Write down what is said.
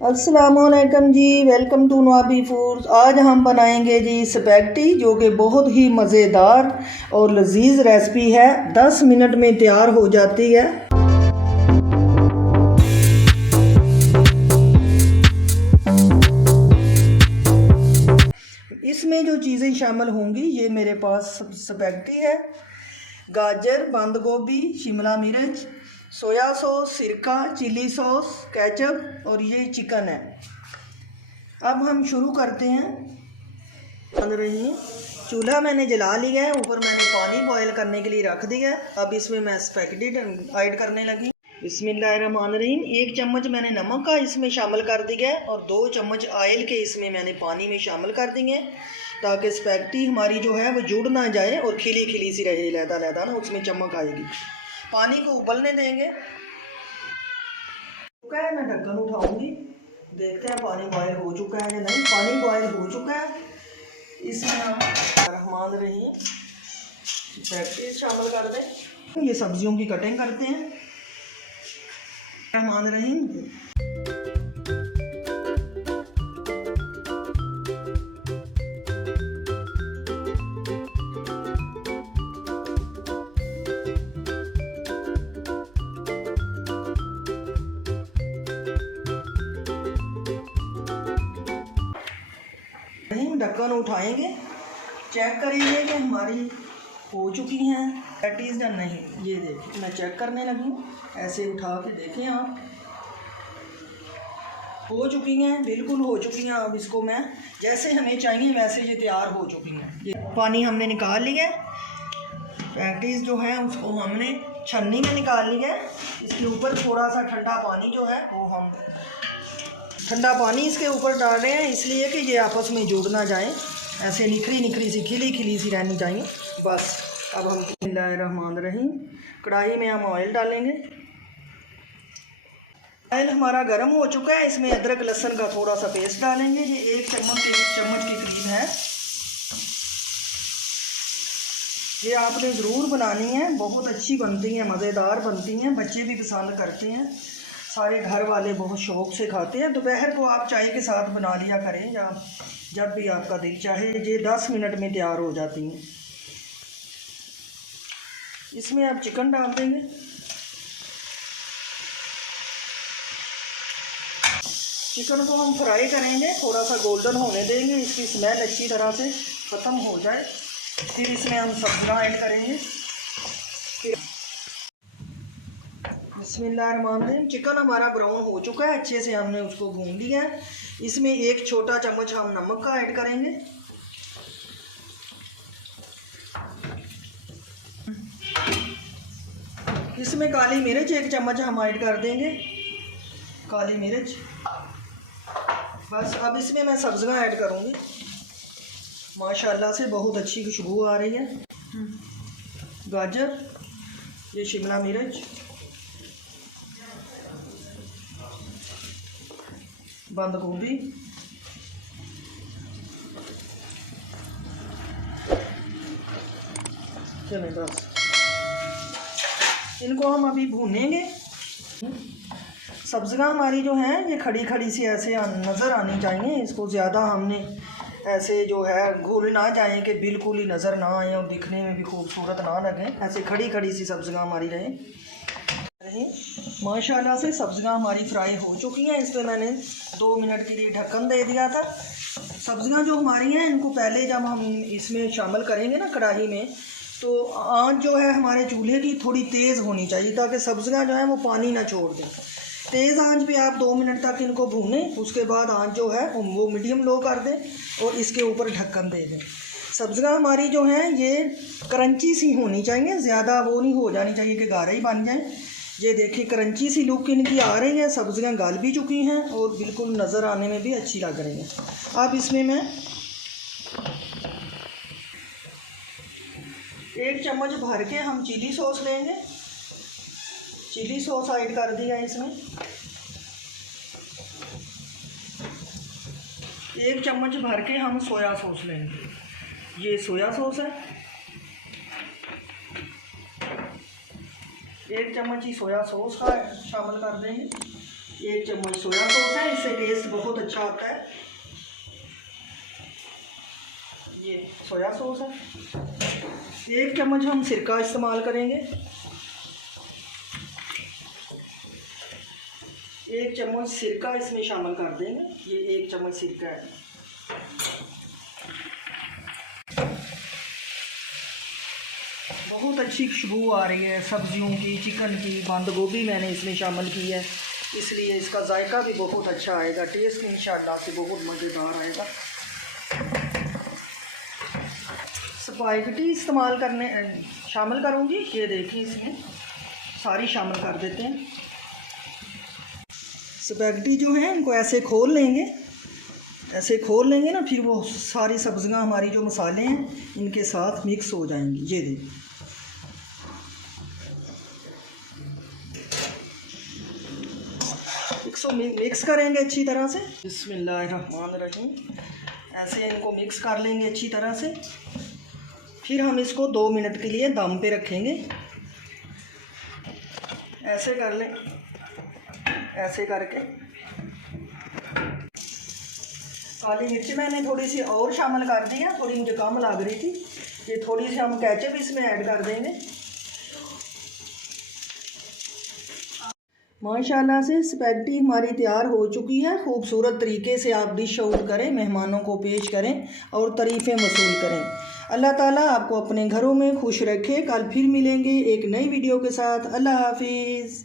अस्सलामुअलैकुम जी, welcome to नवाबी foods. आज हम बनाएंगे जी स्पैगेटी, जो कि बहुत ही मज़ेदार और लजीज रेसिपी है। 10 मिनट में तैयार हो जाती है। इसमें जो चीज़ें शामिल होंगी, ये मेरे पास स्पैगेटी है, गाजर, बंद गोभी, शिमला मिर्च, सोया सॉस, सिरका, चिली सॉस, केचप और ये चिकन है। अब हम शुरू करते हैं। बन रही है, चूल्हा मैंने जला लिया है, ऊपर मैंने पानी बॉयल करने के लिए रख दिया है। अब इसमें मैं स्पैगेटी ऐड करने लगी। बिस्मिल्लाहिर्रहमानिर्रहीम। 1 चम्मच मैंने नमक का इसमें शामिल कर दिया है और 2 चम्मच ऑयल के इसमें मैंने पानी में शामिल कर दिए हैं, ताकि स्पैगेटी हमारी जो है वो जुड़ ना जाए और खिली खिली सी रहे, लहदा लहदा ना, उसमें चमक आएगी। पानी को उबलने देंगे। मैं ढक्कन उठाऊंगी, देखते हैं पानी बॉयल हो चुका है या नहीं। पानी बॉयल हो चुका है। इसमें हम रहमान रही स्पैगेटी शामिल कर दें। ये सब्जियों की कटिंग करते हैं। रहमान रहीम। ढक्कन उठाएंगे, चेक करेंगे कि हमारी हो चुकी हैं पैटीज या नहीं। ये देखिए, मैं चेक करने लगी हूँ। ऐसे उठा के देखें आप, हो चुकी हैं, बिल्कुल हो चुकी हैं। अब इसको मैं जैसे हमें चाहिए वैसे ये तैयार हो चुकी हैं। ये पानी हमने निकाल लिया है। पैटीज जो है उसको हमने छन्नी में निकाल लिया है। इसके ऊपर थोड़ा सा ठंडा पानी जो है वो हम ठंडा पानी इसके ऊपर डाल रहे हैं, इसलिए कि ये आपस में जुड़ ना जाए। ऐसे निखरी निखरी सी, खिली खिली सी रहनी चाहिए बस। अब हम बिस्मिल्लाहिर्रहमानिर्रहीम, कढ़ाई में हम ऑयल डालेंगे। ऑयल हमारा गर्म हो चुका है। इसमें अदरक लहसुन का थोड़ा सा पेस्ट डालेंगे। ये 1 चम्मच के करीब है। ये आपने ज़रूर बनानी है, बहुत अच्छी बनती हैं, मज़ेदार बनती हैं, बच्चे भी पसंद करते हैं, सारे घर वाले बहुत शौक़ से खाते हैं। दोपहर को आप चाय के साथ बना लिया करें या जब भी आपका दिल चाहे। ये 10 मिनट में तैयार हो जाती हैं। इसमें आप चिकन डाल देंगे। चिकन को हम फ्राई करेंगे, थोड़ा सा गोल्डन होने देंगे, इसकी स्मेल अच्छी तरह से ख़त्म हो जाए। फिर इसमें हम सब्जियां ऐड करेंगे। बिस्मिल्लाहिर्रहमानिर्रहीम। चिकन हमारा ब्राउन हो चुका है, अच्छे से हमने उसको भून लिया है। इसमें 1 छोटा चम्मच हम नमक का ऐड करेंगे। इसमें काली मिर्च 1 चम्मच हम ऐड कर देंगे, काली मिर्च बस। अब इसमें मैं सब्जियां ऐड करूँगी। माशाल्लाह से बहुत अच्छी खुशबू आ रही है। गाजर, ये शिमला मिर्च, बंद गोभी, चलें बस। इनको हम अभी भूनेंगे। सब्जियां हमारी जो हैं ये खड़ी खड़ी सी ऐसे नज़र आनी चाहिए। इसको ज़्यादा हमने ऐसे जो है घुल ना जाए कि बिल्कुल ही नज़र ना आए और दिखने में भी खूबसूरत ना लगे। ऐसे खड़ी खड़ी सी सब्जियां हमारी रहें। माशाल्लाह से सब्जियां हमारी फ्राई हो चुकी हैं। इस पर मैंने 2 मिनट के लिए ढक्कन दे दिया था। सब्जियां जो हमारी हैं, इनको पहले जब हम इसमें शामिल करेंगे ना कढ़ाई में, तो आंच जो है हमारे चूल्हे की थोड़ी तेज़ होनी चाहिए, ताकि सब्जियां जो हैं वो पानी ना छोड़ दें। तेज़ आंच पे आप 2 मिनट तक इनको भूनें। उसके बाद आंच जो है वो मीडियम लो कर दें और इसके ऊपर ढक्कन दे दें। सब्जियां हमारी जो हैं ये क्रंची सी होनी चाहिए, ज़्यादा वो नहीं हो जानी चाहिए कि गाढ़ा ही बन जाए। ये देखिए, क्रंची सी लुक इनकी आ रही है। सब्जियां गल भी चुकी हैं और बिल्कुल नज़र आने में भी अच्छी लग रही हैं। अब इसमें मैं 1 चम्मच भर के हम चिली सॉस लेंगे। चिली सॉस ऐड कर दिया इसमें। 1 चम्मच भर के हम सोया सॉस लेंगे। ये सोया सॉस है, 1 चम्मच ही सोया सॉस का शामिल कर देंगे। 1 चम्मच सोया सॉस है, इससे टेस्ट बहुत अच्छा आता है। ये सोया सॉस है। 1 चम्मच हम सिरका इस्तेमाल करेंगे। 1 चम्मच सिरका इसमें शामिल कर देंगे। ये 1 चम्मच सिरका है। बहुत अच्छी खुशबू आ रही है सब्जियों की, चिकन की। बंद गोभी मैंने इसमें शामिल की है, इसलिए इसका जायका भी बहुत अच्छा आएगा। टेस्ट इंशाल्लाह से बहुत मज़ेदार आएगा। स्पागेटी इस्तेमाल करने शामिल करूँगी। ये देखिए इसमें सारी शामिल कर देते हैं। स्पैगेटी जो है इनको ऐसे खोल लेंगे, ऐसे खोल लेंगे ना, फिर वो सारी सब्जियां हमारी जो मसाले हैं इनके साथ मिक्स हो जाएंगी। ये देखिए इसको मिक्स करेंगे अच्छी तरह से। बिस्मिल्लाहिर्रहमानिर्रहीम। ऐसे इनको मिक्स कर लेंगे अच्छी तरह से। फिर हम इसको 2 मिनट के लिए दम पे रखेंगे। ऐसे कर लें, ऐसे करके। काली मिर्च मैंने थोड़ी सी और शामिल कर दी है, थोड़ी मुझे कम लग रही थी। ये थोड़ी सी हम केचप इसमें ऐड कर देंगे। माशाल्लाह से स्पैगेटी हमारी तैयार हो चुकी है। खूबसूरत तरीके से आप डिश आउट करें, मेहमानों को पेश करें और तारीफ़ें वसूल करें। अल्लाह ताला आपको अपने घरों में खुश रखे। कल फिर मिलेंगे एक नई वीडियो के साथ। अल्लाह हाफिज़।